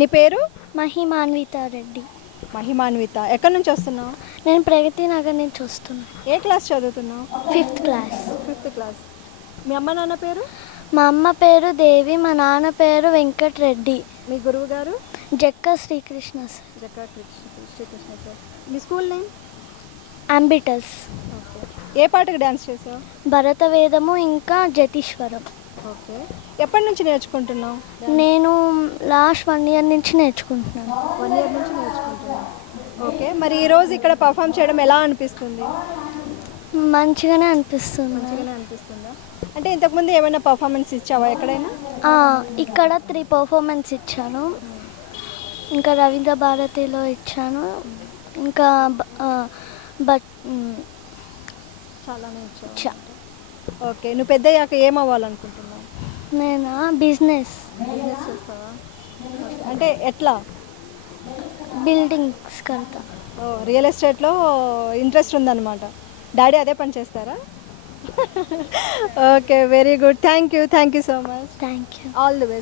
నీ పేరు? మహిమాన్విత రెడ్డి మహిమాన్విత. ఎక్కడి నుంచి వస్తున్నావు? నేను ప్రగతి నగర్ నుంచి వస్తున్నా. ఏ క్లాస్ చదువుతున్నావు? Fifth class. Fifth class. మీ అమ్మ నాన్న పేరు? మా అమ్మ పేరు దేవి మా నాన్న పేరు వెంకట్ రెడ్డి మీ గురువు గారు? జక్క శ్రీకృష్ణ సార్. జక్కా కృష్ణ శ్రీకృష్ణ సార్. మీ స్కూల్ నేమ్? అంబిటస్. ఏ పాటకు డ్యాన్స్ చేసావు? భరత వేదము ఇంకా జతీశ్వరం. ఓకే. ఎప్పటి నుంచి నేర్చుకుంటున్నావు? నేను లాస్ట్ వన్ ఇయర్ నుంచి నేర్చుకుంటున్నాను. వన్ ఇయర్ నుంచి నేర్చుకుంటున్నావు. ఓకే. మరి ఈరోజు ఇక్కడ పర్ఫామ్ చేయడం ఎలా అనిపిస్తుంది? మంచిగానే అనిపిస్తుంది. మంచిగానే అనిపిస్తుందా? అంటే ఇంతకుముందు ఏమైనా పర్ఫార్మెన్స్ ఇచ్చావా ఎక్కడైనా? ఆ, ఇక్కడ త్రీ పర్ఫార్మెన్స్ ఇచ్చాను. ఇంకా రవీంద్ర భారతిలో ఇచ్చాను. ఇంకా బ- ఆ, బట్ మ్, చాలానే ఇచ్చావు. చా. ఓకే. నువ్వు పెద్ద అయ్యాక ఏం అవ్వాలనుకుంటున్నావు నేనా? బిజినెస్. అంటే ఎట్లా? బిల్డింగ్స్ కడతా. ఓ రియల్ ఎస్టేట్లో ఇంట్రెస్ట్ ఉందన్నమాట. డాడీ అదే పని చేస్తారా? Okay very good. Thank you thank you so much. Thank you. All the best.